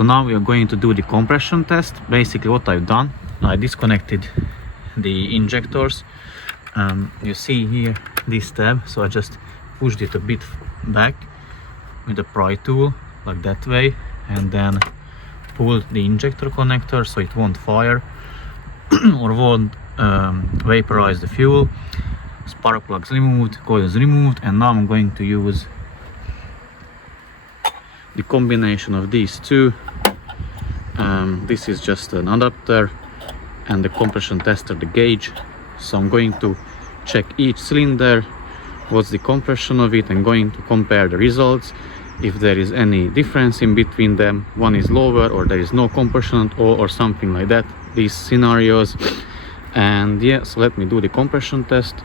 So now we are going to do the compression test. Basically what I've done, I disconnected the injectors. You see here this tab, so I just pushed it a bit back with the pry tool, like that way, and then pulled the injector connector so it won't fire or won't vaporize the fuel. Spark plugs removed, coils removed, and now I'm going to use the combination of these two. This is just an adapter and the compression tester, the gauge. So I'm going to check each cylinder, what's the compression of it, and going to compare the results. If there is any difference in between them, one is lower or there is no compression at all or something like that, these scenarios. And yeah, so let me do the compression test.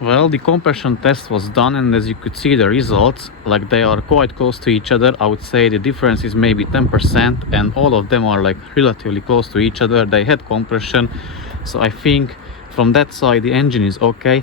Well, the compression test was done, and as you could see the results, like they are quite close to each other. I would say the difference is maybe 10%, and all of them are like relatively close to each other. They had compression, so I think from that side the engine is okay.